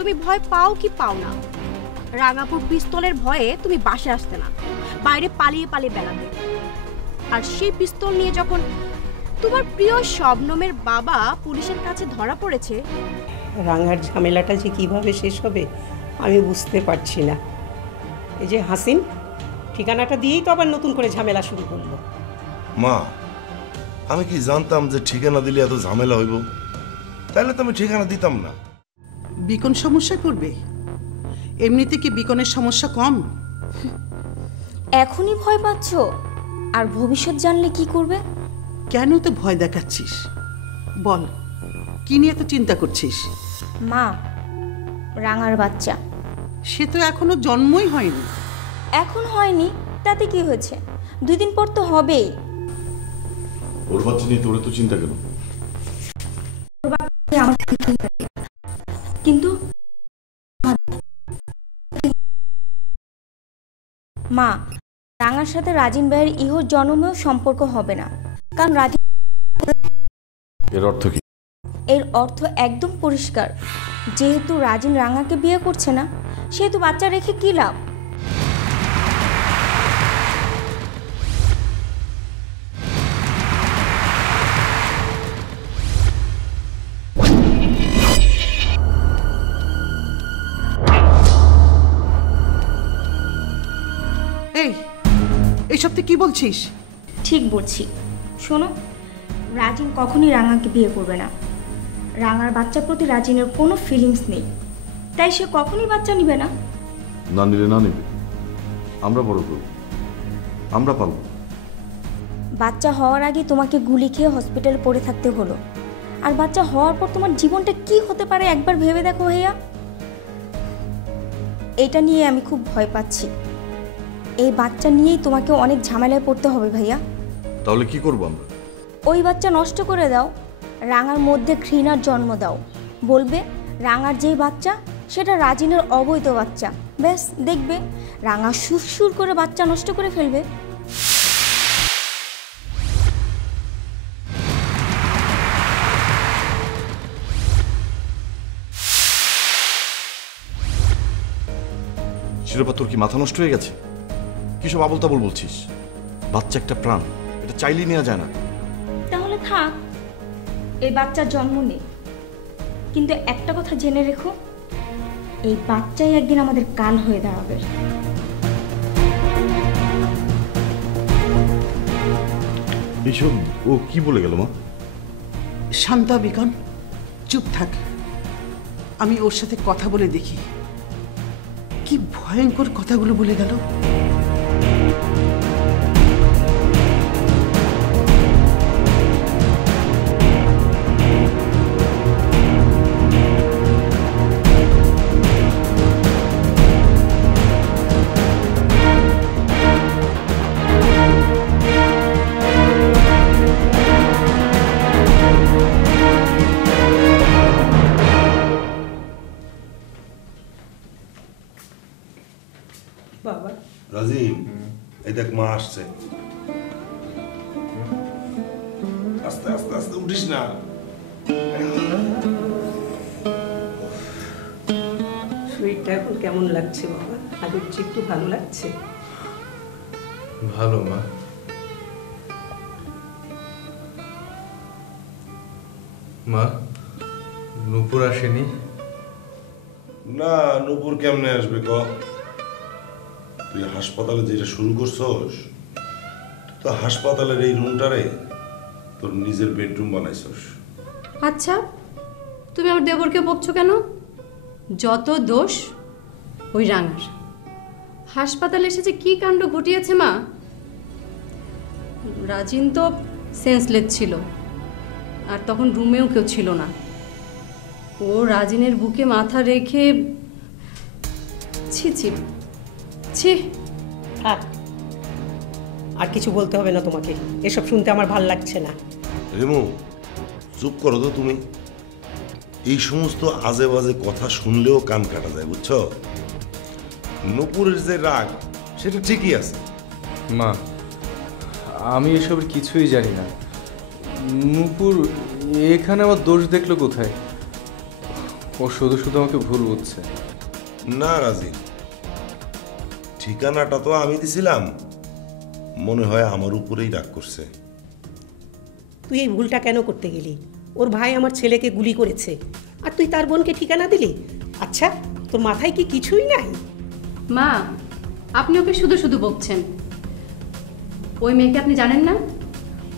তুমি ভয় পাও কি পাও না। রাঙাপুর পিস্তলের ভয়ে তুমি বাসে আসতে না, বাইরে পালিয়ে পালিয়ে বেড়াবে। আর সেই পিস্তল নিয়ে যখন তোমার প্রিয় শবনমের বাবা পুলিশের কাছে ধরা পড়েছে, রাঙার ঝামেলাটা যে কিভাবে শেষ হবে আমি বুঝতে পারছি না। এই যে হাসিন ঠিকানাটা দিয়েই তো আবার নতুন করে ঝামেলা শুরু করলো। মা, আমি কি জানতাম যে ঠিকানা দিলে এত ঝামেলা হইব? তাহলে তো আমি ঠিকানা দিতাম না। বিকন সমস্যায় পড়বে? এমনিতে কি বিকনের সমস্যা কম? এখনই ভয় পাচ্ছ, আর ভবিষ্যৎ জানলে কি করবে? কেন তো ভয় দেখাচ্ছিস? বল, কি নিয়ে তো চিন্তা করছিস? মা, রাঙার বাচ্চা। সে তো এখনো জন্মই হয়নি। এখন হয়নি তাতে কি হয়েছে? 2 দিন পর তো হবেই। ওর বাচ্চা নিয়ে তোরে তো চিন্তা কেন? কিন্তু মা, রাঙার সাথে রাজিন ভাইয়ের ইহ জন্মেও সম্পর্ক হবে না, কারণ রাজিন। এর অর্থ কি? এর অর্থ একদম পরিষ্কার, যেহেতু রাজিন রাঙাকে বিয়ে করছে না, সেহেতু বাচ্চা রেখে কি লাভ? এইসব তুই কি বলছিস? ঠিক বলছি। শোনো, রাজিন কখনই রাঙাকে বিয়ে করবে না। রাঙার বাচ্চার প্রতি রাজিনের কোনো ফিলিংস নেই, তাই সে কখনই বাচ্চা নিবে না। না নিলে না নিবে, আমরা বড় করব, আমরা পারব। বাচ্চা হওয়ার আগে তোমাকে গুলি খেয়ে হসপিটালে পড়ে থাকতে হলো, আর বাচ্চা হওয়ার পর তোমার জীবনটা কি হতে পারে একবার ভেবে দেখো ভাইয়া। এটা নিয়ে আমি খুব ভয় পাচ্ছি। এই বাচ্চা নিয়েই তোমাকে অনেক ঝামেলায় পড়তে হবে ভাইয়া। তাহলে কি করব আমরা? ওই বাচ্চা নষ্ট করে দাও, রাঙার মধ্যে ঘৃণার জন্ম দাও, বলবে রাঙার যেই বাচ্চা সেটা রাজিনের অবৈধ বাচ্চা। ব্যাস, দেখবে রাঙা সুর করে বাচ্চা নষ্ট করে ফেলবে। শিরোপা, তোর কি মাথা নষ্ট হয়ে গেছে? কি সব আবল তাবল বলছিস? বাচ্চা একটা প্রাণ, এটা চাইলেই নেওয়া যায় না। তাহলে থাক, এই বাচ্চার জন্ম নেই, কিন্তু একটা কথা জেনে রেখো, এই বাচ্চাই একদিন আমাদের কাল হয়ে দাঁড়াবে। এইসব ও কি বলে গেল মা? শান্ত বিকন, চুপ থাক। আমি ওর সাথে কথা বলে দেখি। কি ভয়ঙ্কর কথাগুলো বলে গেল। বাবা রাজিম, এই দেখ মা আসছে। আস্তে আস্তে আস্তে, উঠিস না। শরীরটা এখন কেমন লাগছে বাবা? আগের চেয়ে একটু ভালো লাগছে? ভালো মা। মা, নূপুর আসেনি? না, নূপুর কেমনে আসবে ক? তুই হাসপাতালে যেটা শুরু করছস, তো হাসপাতালের এই রুমটারে তোর নিজের বেডরুম বানাইছস। আচ্ছা, তুমি আমার দেবরকে বকছো কেন? যত দোষ ওই রাঙার। হাসপাতালে এসেছে কি কাণ্ড ঘটিয়েছে মা। রাজিন তো সেন্সলেস ছিল, আর তখন রুমেও কেউ ছিল না। ও রাজিনের বুকে মাথা রেখে ছি ছি ছি। থাক, আর কিছু বলতে হবে না তোমাকে। এসব শুনতে আমার ভাল লাগছে না। রেমু, চুপ করো তো তুমি। এই সমস্ত আজে বাজে কথা শুনলেও কান কাটা যায়, বুঝছো? নূপুরের যে রাগ, সেটা ঠিকই আছে। মা, আমি এসবের কিছুই জানি না। নূপুর এখানে আমার দোষ দেখলো কোথায়? ও শুধু শুধু আমাকে ভুল বুঝছে। না রাজি, ঠিকানাটা তো আমি দিছিলাম, মনে হয় আমার উপরেই রাগ করছে। তুই এই ভুলটা কেন করতে গেলি? ওর ভাই আমার ছেলেকে গুলি করেছে, আর তুই তার বোনকে ঠিকানা দিলি? আচ্ছা, তোর মাথায় কি কিছুই নাই? মা, আপনি ওকে শুধু শুধু বকছেন। ওই মেয়েকে আপনি জানেন না?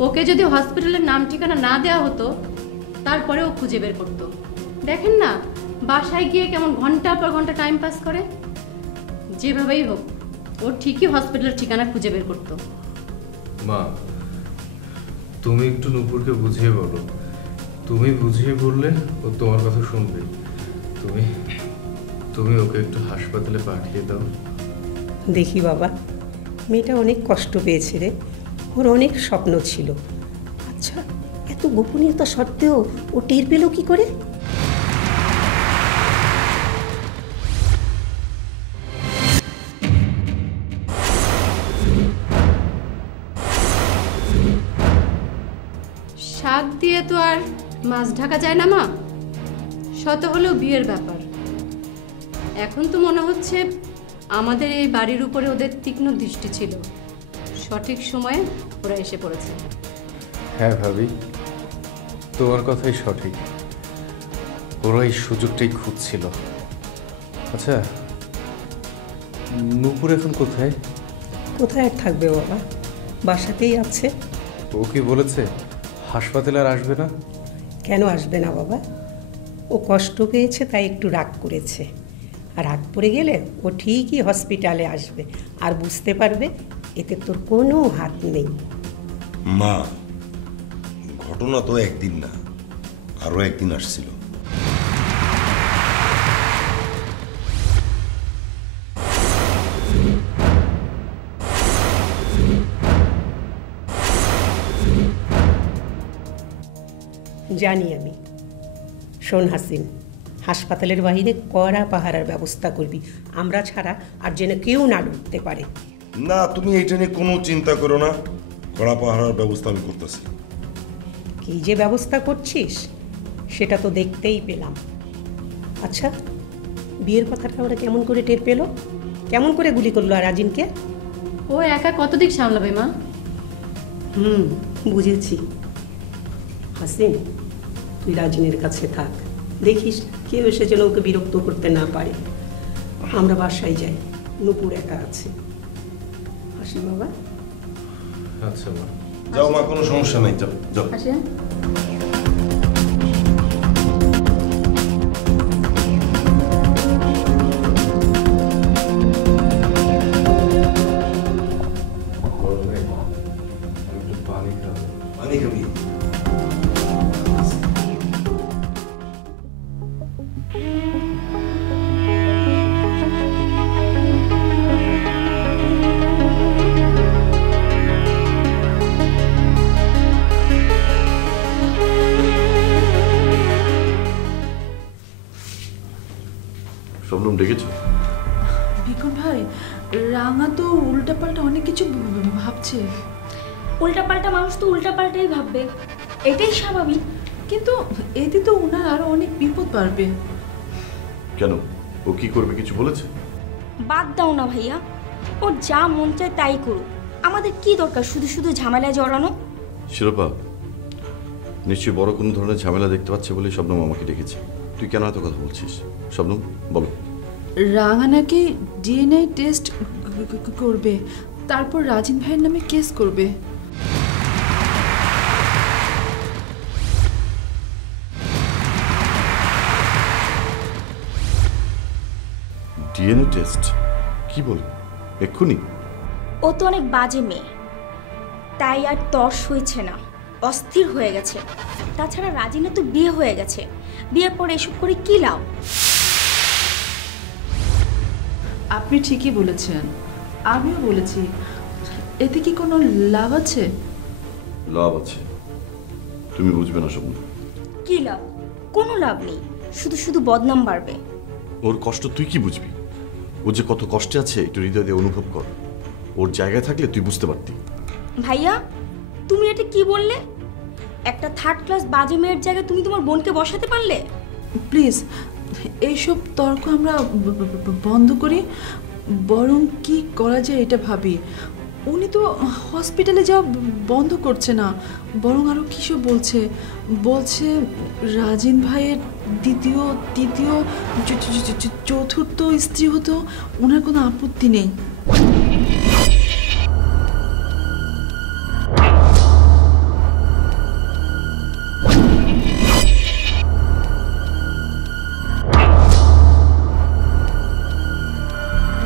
ওকে যদি হসপিটালের নাম ঠিকানা না দেওয়া হতো, তারপরে ও খুঁজে বের করতো। দেখেন না বাসায় গিয়ে কেমন ঘন্টার পর ঘন্টা টাইম পাস করে। যেভাবেই হোক ও ঠিকই হসপিটালের ঠিকানা খুঁজে বের করতো। মা, তুমি একটু নূপুরকে বুঝিয়ে বলো। তুমি বুঝিয়ে বললে ও তোমার কথা শুনবে। তুমি তুমি ওকে একটু হাসপাতালে পাঠিয়ে দাও। দেখি বাবা, মেয়েটা অনেক কষ্ট পেয়েছে রে, ওর অনেক স্বপ্ন ছিল। আচ্ছা, এত গোপনীয়তা সত্ত্বেও ও টের পেল কি করে? শাক দিয়ে তো আর মাছ ঢাকা যায় না মা, শত হলেও বিয়ের ব্যাপার। এখন তো মনে হচ্ছে আমাদের এই বাড়ির উপরে ওদের তীক্ষ্ণ দৃষ্টি ছিল, সঠিক সময়ে ওরা এসে পড়েছে। হ্যাঁ ভাবি, তোমার কথাই সঠিক। ওরা এই সুযোগটাই খুঁজছিল। আচ্ছা, নূপুর এখন কোথায়? কোথায় আর থাকবে বাবা, বাসাতেই আছে। ও কি বলেছে হাসপাতালে আর আসবে না? কেন আসবে না বাবা? ও কষ্ট পেয়েছে তাই একটু রাগ করেছে, আর রাগ পড়ে গেলে ও ঠিকই হসপিটালে আসবে, আর বুঝতে পারবে এতে তোর কোনো হাত নেই। মা, ঘটনা তো একদিন না, আরো একদিন আসছিল। জানি আমি। শোন হাসিন, হাসপাতালের বাইরে কড়া পাহারার ব্যবস্থা করবি, আমরা ছাড়া আর যেন কেউ না ঢুকতে পারে। না, তুমি এইটা নিয়ে কোনো চিন্তা করো না, কড়া পাহারার ব্যবস্থা আমি করতেছি। কী যে ব্যবস্থা করছিস সেটা তো দেখতেই পেলাম। আচ্ছা, বিয়ের কথাটা ওরা কেমন করে টের পেল? কেমন করে গুলি করলো আর রাজিনকে? ও একা কত দিক সামলাবে মা? বুঝেছি। হাসিন, তুই রাজিনের কাছে থাক, দেখিস কেউ এসে যেন ওকে বিরক্ত করতে না পারে। আমরা বাসায় যাই, নূপুর একা আছে। হাসি বাবা। আচ্ছা মা। যাও মা, কোনো সমস্যা নাই, যাও যাও। আসেন। পানি খাবি? শবনম ডেকেছ? বিকুন ভাই, রাঙা তো উল্টাপাল্টা অনেক কিছু ভাবছে। উল্টাপাল্টা মানুষ তো উল্টাপাল্টাই ভাববে, এটাই স্বাভাবিক। কিন্তু এতে তো ওনার আরো অনেক বিপদ বাড়বে। কেন, ও কি করবে কিছু বলেছে? বাদ দাও না ভাইয়া, ও যা মন চায় তাই করুক, আমাদের কি দরকার শুধু শুধু ঝামেলায় জড়ানো? শিরোপা, নিশ্চয়ই বড় কোনো ধরনের ঝামেলা দেখতে পাচ্ছে বলে শবনম আমাকে ডেকেছে। তুই কেন এত কথা বলছিস? শবনম বলো। রাঙা নাকি ডিএনএ টেস্ট করবে, তারপর রাজিন ভাইয়ের নামে কেস করবে। DNA test? কি বল এক্ষুনি? ও তো অনেক বাজে মেয়ে, তাই আর তর্স হয়েছে না, অস্থির হয়ে গেছে। তাছাড়া রাজিনের তো বিয়ে হয়ে গেছে, বিয়ের পরে এসব করে কি লাভ? আপনি ঠিকই বলেছেন, আমিও বলেছি। এতে কি কোনো লাভ আছে? লাভ আছে, তুমি বুঝবে না শবনম। কি লাভ? কোনো লাভ নেই, শুধু শুধু বদনাম বাড়বে। ওর কষ্ট তুই কি বুঝবি? ও যে কত কষ্টে আছে একটু হৃদয় দিয়ে অনুভব কর। ওর জায়গায় থাকলে তুই বুঝতে পারতি। ভাইয়া, তুমি এটা কি বললে? একটা থার্ড ক্লাস বাজে মেয়ের জায়গায় তুমি তোমার বোনকে বসাতে পারলে? প্লিজ এইসব তর্ক আমরা বন্ধ করি, বরং কি করা যায় এটা ভাবি। উনি তো হসপিটালে যাওয়া বন্ধ করছে না, বরং আরও কিসব বলছে বলছে রাজিন ভাইয়ের দ্বিতীয় তৃতীয় চতুর্থ স্ত্রী হতো ওনার কোনো আপত্তি নেই।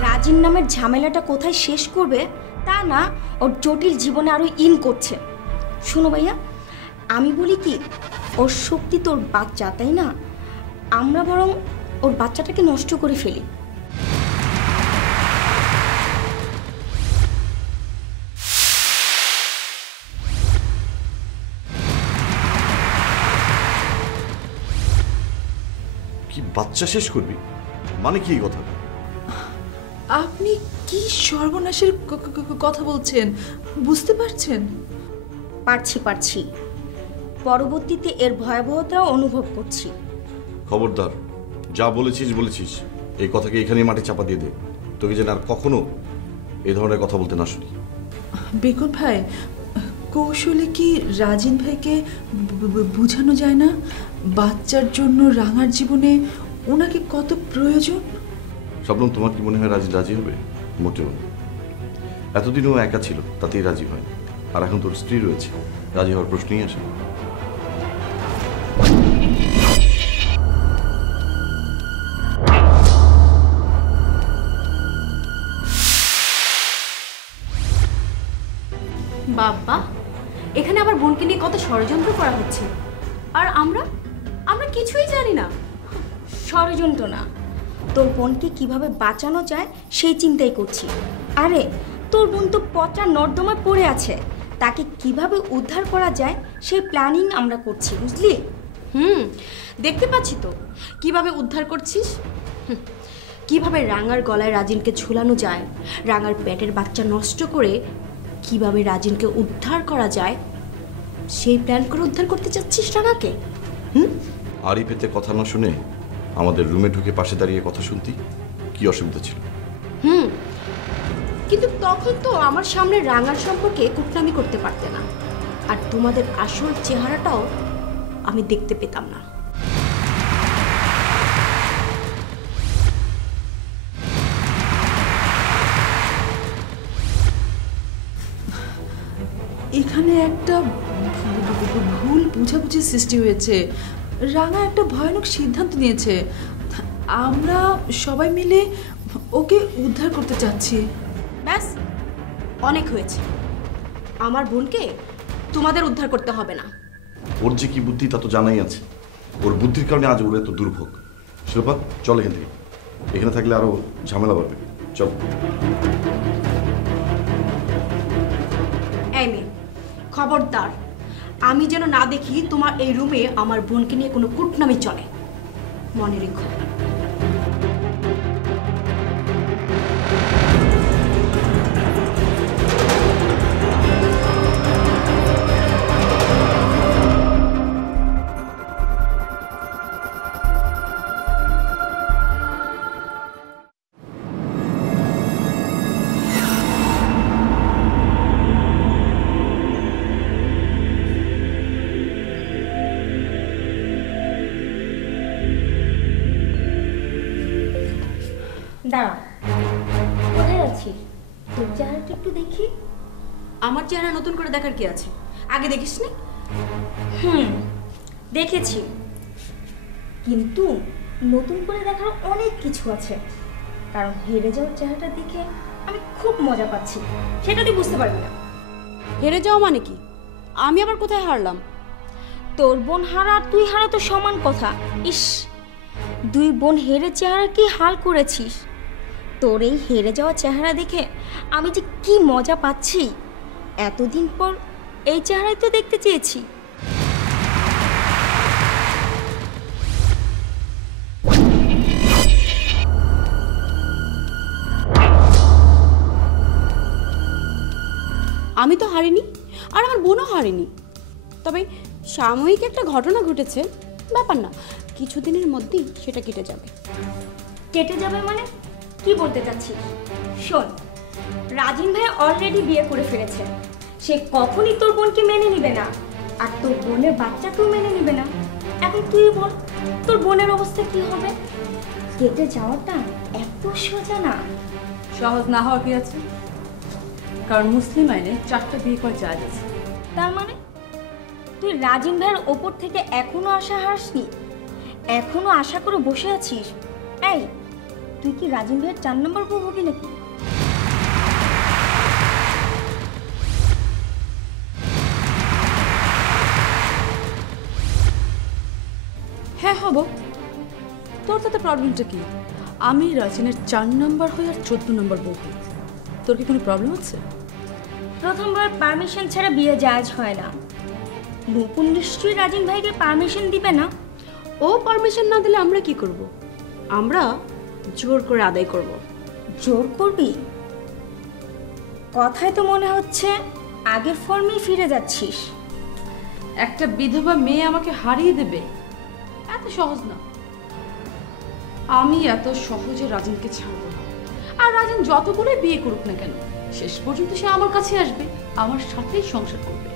রাজিন নামের ঝামেলাটা কোথায় শেষ করবে তা না, ওর জটিল জীবনে আরো ইন করছে। শোনো ভাইয়া, আমি বলি কি, ওর শক্তি তোর বাচ্চা, তাই না? আমরা বরং ওর বাচ্চাটাকে নষ্ট করে ফেলি। কি বাচ্চা শেষ করবি? মানে কি এই কথা? আপনি কি সর্বনাশের কথা বলছেন, বুঝতে পারছেন? পারছি, পরবর্তীতে এর ভয়াবহতা অনুভব করছি। খবরদার, যা বলেছিস এই কথাকে এখানে মাটি চাপা দিয়ে দে, তোকে যেন আর কখনো এই ধরনের কথা বলতে না শুনি। বেকন ভাই, কৌশলে কি রাজিন ভাইকে বোঝানো যায় না বাচ্চার জন্য রাঙার জীবনে ওনাকে কত প্রয়োজন? শবনম, তোমার কি মনে হয় রাজি হবে? মোটেও না। এতদিনও একা ছিল, তাতেই রাজি হয়, আর এখন তোর স্ত্রী রয়েছে, রাজি হওয়ার প্রশ্নই আসে না। বাবা, এখানে আবার বোনকে নিয়ে কত ষড়যন্ত্র করা হচ্ছে, আর আমরা কিছুই জানি না। ষড়যন্ত্র না, তোর বোনকে কিভাবে বাঁচানো যায় সেই চিন্তাই করছি। আরে তোর বোন তো পচা নর্দমায় পড়ে আছে, তাকে কিভাবে উদ্ধার করা যায় সেই প্ল্যানিং আমরা করছি, বুঝলি? দেখতে পাচ্ছি তো কিভাবে উদ্ধার করছিস। কিভাবে রাঙার গলায় রাজিনকে ঝুলানো যায়, রাঙার পেটের বাচ্চা নষ্ট করে কিভাবে রাজিনকে উদ্ধার করা যায় সেই প্ল্যান করে উদ্ধার করতে চাচ্ছিস রাঙাকে। আরিফেতে কথা না শুনে আমাদের রুমে ঢুকে পাশে দাঁড়িয়ে কথা শুনতি, কি অসুবিধা ছিল? কিন্তু তখন তো আমার সামনে রাঙার সম্পর্কে কুটনামি করতে পারতে না, আর তোমাদের আসল চেহারাটাও আমি দেখতে পেতাম না। এখানে একটা ভুল বুঝাবুঝির সৃষ্টি হয়েছে। রাঙা একটা ভয়ানক সিদ্ধান্ত নিয়েছে, আমরা সবাই মিলে ওকে উদ্ধার করতে চাচ্ছি। ব্যাস, অনেক হয়েছে। আমার বোনকে তোমাদের উদ্ধার করতে হবে না। ওর যে কি বুদ্ধি তা তো জানাই আছে, ওর বুদ্ধির কারণে আজ ওর এত দুর্ভোগ। শিল্পা, চল এখান থেকে, এখানে থাকলে আরো ঝামেলা বাড়বে। চল। এই মেয়ে, খবরদার, আমি যেন না দেখি তোমার এই রুমে আমার বোনকে নিয়ে কোনো কুটনামি চলে, মনে রেখো। দাঁড়া, কোথায় আছিস? তোর চেহারাটা একটু দেখি। আমার চেহারা নতুন করে দেখার কি আছে? আগে দেখিস নি? দেখেছি, কিন্তু নতুন করে দেখার অনেক কিছু আছে, কারণ হেরে যাওয়ার চেহারাটা দেখে আমি খুব মজা পাচ্ছি, সেটা তুই বুঝতে পারবি না। হেরে যাওয়া মানে কি? আমি আবার কোথায় হারলাম? তোর বোন হারা আর তুই হারা তো সমান কথা। ইস, দুই বোন হেরে চেহারা কি হাল করেছিস। তোর এই হেরে যাওয়া চেহারা দেখে আমি যে কি মজা পাচ্ছি। এতদিন পর এই চেহারাই তো দেখতে চেয়েছি। আমি তো হারিনি, আর আমার বোনও হারিনি। তবে সাময়িক একটা ঘটনা ঘটেছে, ব্যাপার না, কিছুদিনের মধ্যেই সেটা কেটে যাবে। কেটে যাবে মানে কি বলতে চাচ্ছিস? শোন, রাজিন ভাই অলরেডি বিয়ে করে ফেলেছে। সে কখনই তোর বোনকে মেনে নিবে না, আর তোর বোনের বাচ্চাকেও মেনে নিবে না। এখন তুই বল, তোর বোনের অবস্থা কি হবে? কেটে যাওয়াটা এত সোজা না। সহজ না হওয়ার কি আছে? কারণ মুসলিম আইনে 4টা বিয়ে করা জায়েজ আছে। তার মানে তুই রাজিন ভাইয়ের ওপর থেকে এখনো আশা হারাসনি? এখনো আশা করে বসে আছিস? এই, তুই কি রাজিন ভাইয়ের 4 নম্বর বউ হবি নাকি? হ্যাঁ হব। তোর তাতে প্রবলেমটা কি? আমি রাজিনের 4 নম্বর হই আর 14 নম্বর বউ হই। তোর কি কোনো প্রবলেম আছে? প্রথমবার পারমিশন ছাড়া বিয়ে জায়েজ হয় না। নূপুর নিশ্চয়ই রাজিন ভাইকে পারমিশন দিবে না। ও পারমিশন না দিলে আমরা কি করব? আমরা জোর করে আদায় করব। জোর করবি? কথায় তো মনে হচ্ছে আগের ফর্মেই ফিরে যাচ্ছিস। একটা বিধবা মেয়ে আমাকে হারিয়ে দেবে? এত সহজ না। আমি এত সহজে রাজিনকে ছাড়বো না। আর রাজিন যতগুলোই বিয়ে করুক না কেন, শেষ পর্যন্ত সে আমার কাছে আসবে, আমার সাথেই সংসার করবে।